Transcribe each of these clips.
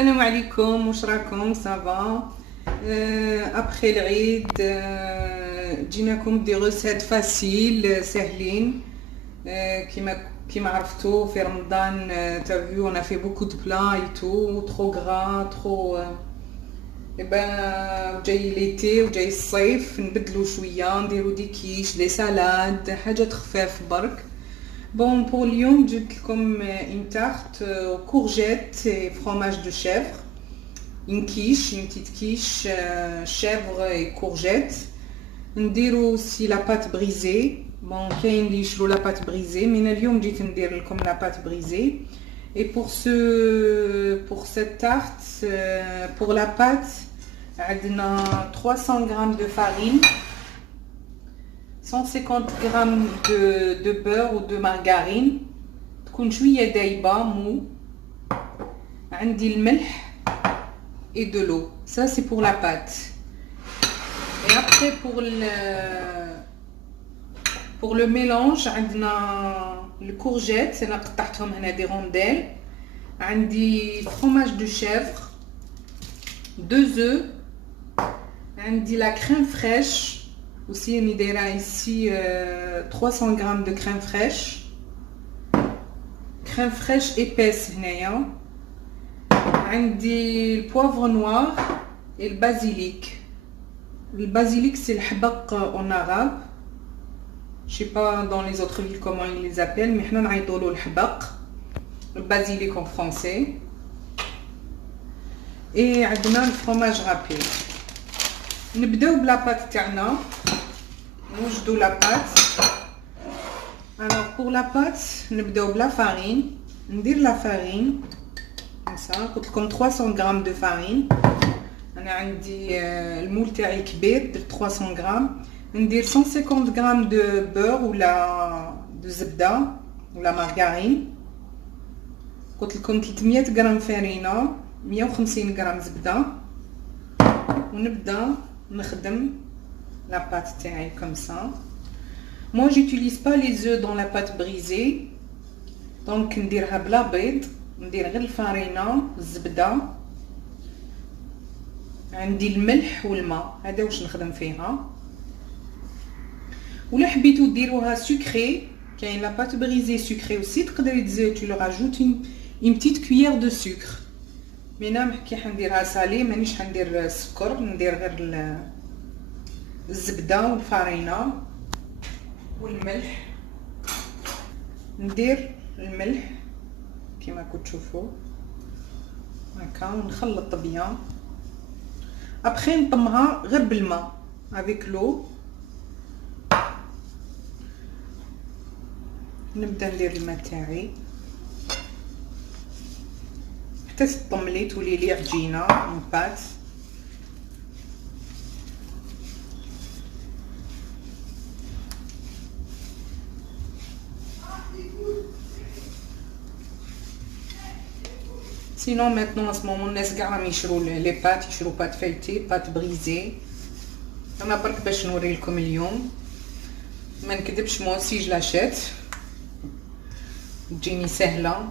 السلام عليكم، واش راكم؟ صافا. ابخي العيد جيناكم دي غوسيت فاسيل ساهلين. كيما عرفتوا في رمضان تافيو انا في بوكو دو بلا اي تو ترو غرا ترو. جاي ليتي وجاي الصيف نبدلو شويه، نديرو دي كيش دي سالاد، حاجات خفاف برك. Bon, pour اليوم جبت لكم une tarte courgette et fromage de chèvre, une quiche, une petite quiche chèvre et courgette. نديرو aussi la pâte brisée. Bon, كاين اللي يشرو la pâte brisée, mais اليوم جيت ندير لكم la pâte brisée. Et pour cette tarte, pour la pâte, عندنا 300 g de farine, 150 g de beurre ou de margarine, تكون شويه دايبه مو. عندي الملح et de l'eau. Ça c'est pour la pâte. Et après pour le mélange, عندنا le courgette, انا قطعتهم هنا دي رونديل. عندي fromage de chèvre, 2 œufs, عندي la crème fraîche aussi. راني دايره ici 300 g de crème fraîche épaisse هنايا. عندي البوافر نوار et le basilic. Le basilic c'est le حبق en arabe. Je sais pas dans les autres villes comment ils les appellent, mais حنا نعيطوا له الحبق. Le basilic en français. Et عندنا le fromage râpé. نبداو بلا بات تاعنا، نوجدوا لا بات. Alors pour la pâte نبداو بلا فارين. ندير لا فارين ça. قلت لكم 300 g de farine. انا عندي المول تاعي كبير، درت 300 g. ندير 150 g de beurre ولا de زبده ولا مارغارين. قلت لكم 300 g فرينه، 150 g زبده. ونبدا نخدم la pâte تاعي comme ça. Moi j'utilise pas les œufs dans la pâte brisée, donc نديرها بلا بيض. ندير غير الفارينه الزبده، عندي الملح والماء، هذا واش نخدم فيها. ولا حبيتو ديروها سكري، كاين لا بات بريزي سكري aussi، تقدري تزيد tu le rajoutes une petite cuillère de sucre. مي انا كي حنديرها سالي مانيش حندير السكر، ندير غير الزبده والفارينه والملح. ندير الملح كما كنتو تشوفوا هكا ونخلط بيان. ابخي نطمها غير بالماء avec l'eau. نبدا ندير الماء تاعي حتى تطملي تولي لي عجينه اون بات. Sinon maintenant à ce moment الناس كاع راهم يشرو لي بات، يشرو بات فايتي بات بريزي. انا برك باش نوري لكم اليوم، ما نكذبش مو سي جو لاشيت، تجيني سهله.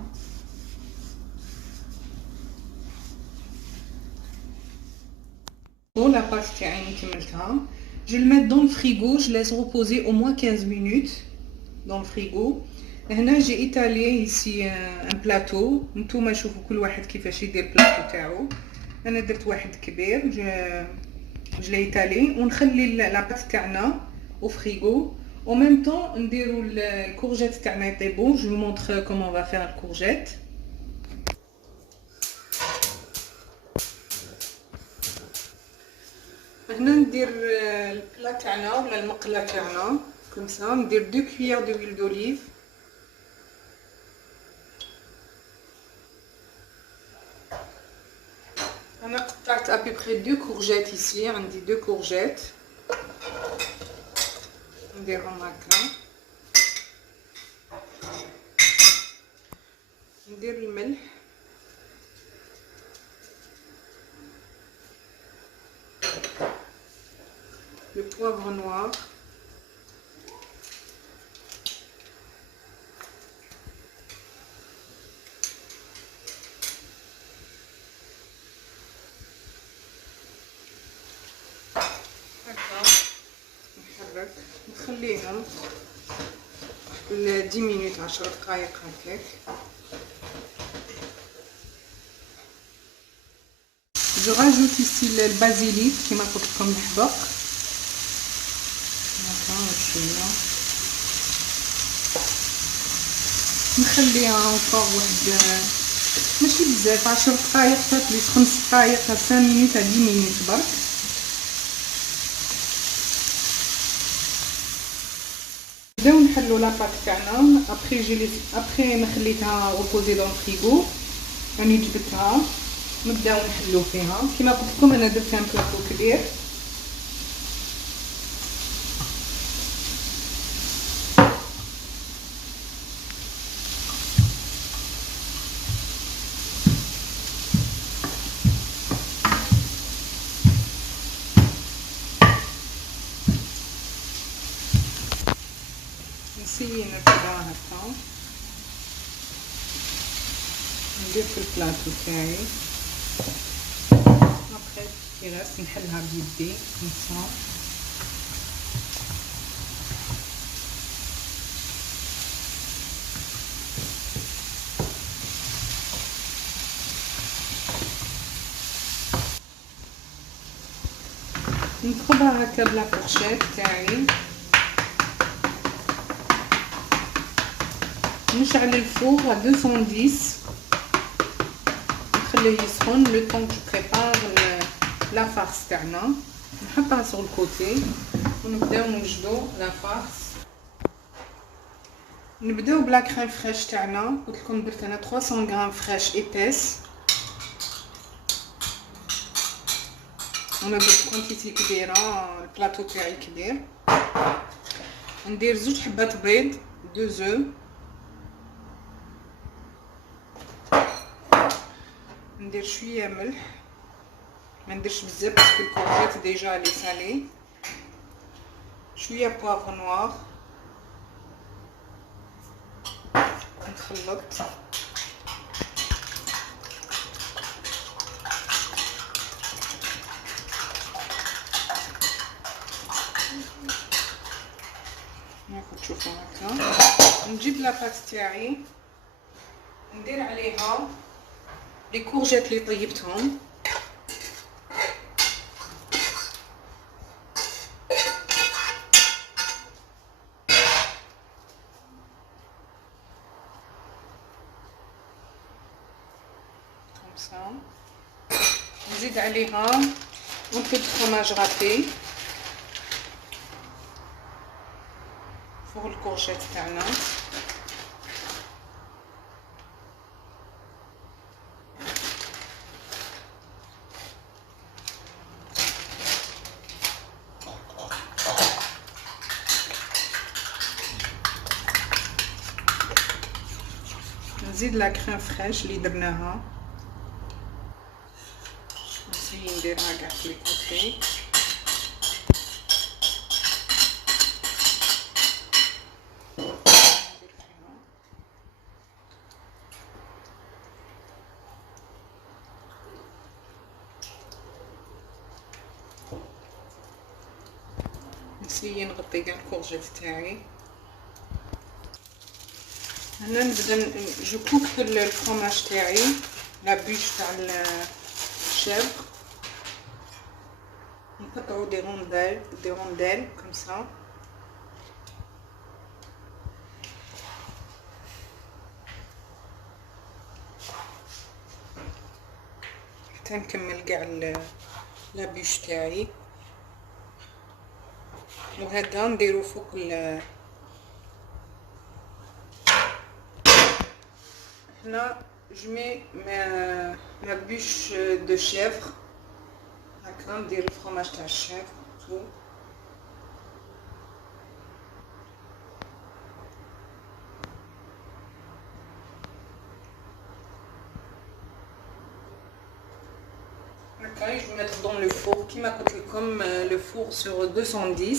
la pâte تاعي كملتها. je le mets dans le frigo, je laisse reposer au moins 15 minutes dans le frigo. هنا جي ايطالي ici un plateau. نتوما شوفوا كل واحد كيفاش يدير البلاطو تاعو. انا درت واحد كبير جو ايطالي، ونخلي لا بات تاعنا au frigo. en même temps نديرو الكورجيت تاعنا يطيبو. je vous montre comment on va faire la courgette. هنا ندير البلا تاعنا ولا المقله تاعنا كوم سا. ندير 2 cuillères d'huile d'olive. انا قطعت à peu près 2 courgettes ici. عندي 2 courgettes نديرهم هكا. ندير الملح، le poivre noir، برك نخليهم 10 مينوت 10 دقائق هكاك. جو راجوت ici البازيليك كيما قلت لكم الحبق هكا شويه، نخليها اونكور واحد ماشي بزاف 10 دقائق تقريبا 5 دقائق 5 مينوت 10 مينوت برك. نبداو نحلو لاباط تاعنا. ابخي ما خليتها ريبوزي دون الفريغو راني جبتها نبداو نحلو فيها. كيما قلت لكم انا درت ان بلاطو كبير. نسيي نرفدها هكا ندير في البلاطو تاعي. ابخي كيراس نحلها بيدي كيما نخبها هكا بلا فرشات تاعي. نشعل الفور à 210 نخليه يسخن لو طون جو بريبار لا فارس تاعنا. نحطها sur الكوتي ونبداو نوجدو لا فارس. نبداو بلا كريم فريش تاعنا. قلت لكم درت انا 300 غرام فريش ايباس. انا درت كونتيتي كبيره البلاطو تاعي كبير. ندير 2 حبات بيض 2 زو. ندير شويه ملح ما نديرش بزاف باسكو الكورجيت ديجا لي سالي. شويه بوافر نوار نخلط. هاكا تشوفوا هكا. نجيب لاباط تاعي ندير عليها لي كورجيت اللي طيبتهم. كمسا نزيد عليها اون بو دو فرماج رابي فوق الكورجيت تاعنا. نزيد لا كريم فريش اللي درناها نسيي نديرها كاع في الكوتي. نسيي نغطي كاع الكورجيت تاعي. هنا نبدا جو كوك الفرماج تاعي لا بوش تاع الشيفر. نقطعو دي رونديل كوم سا. حتى نكمل كاع لا بوش تاعي. وهذا نديرو فوق هنا جو مي ما بوش دو شيفر هكا. ندير الفرماج تاع الشيفر تو هكا. جو ميتر دون لو فور كيما قلت لكم لو فور سور 210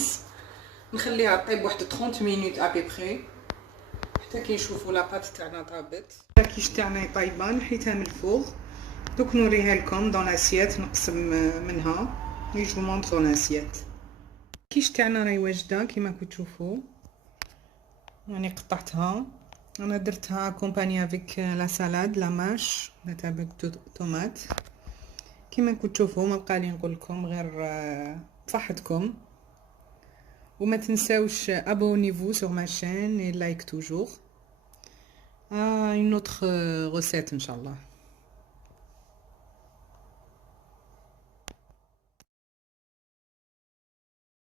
نخليها طيب واحد 30 مينوت ابي بري حتى كي نشوفوا لاباط تاعنا طابت. الكيش تاعنا طايبه نحيتها من الفوغ. دوك نوريها لكم دون لاسيت نقسم منها. جو مونطر لاسيت. كيش تاعنا راهي واجده كيما راكم تشوفوا. يعني قطعتها، انا درتها كومباني افيك لا سالاد لا ماش لا تاع طوماط. كيما راكم تشوفوا ما بقى لي نقول لكم غير بصحتكم. وما تنساوش abonnez-vous sur ma chaîne et like toujours. une autre recette ان شاء الله.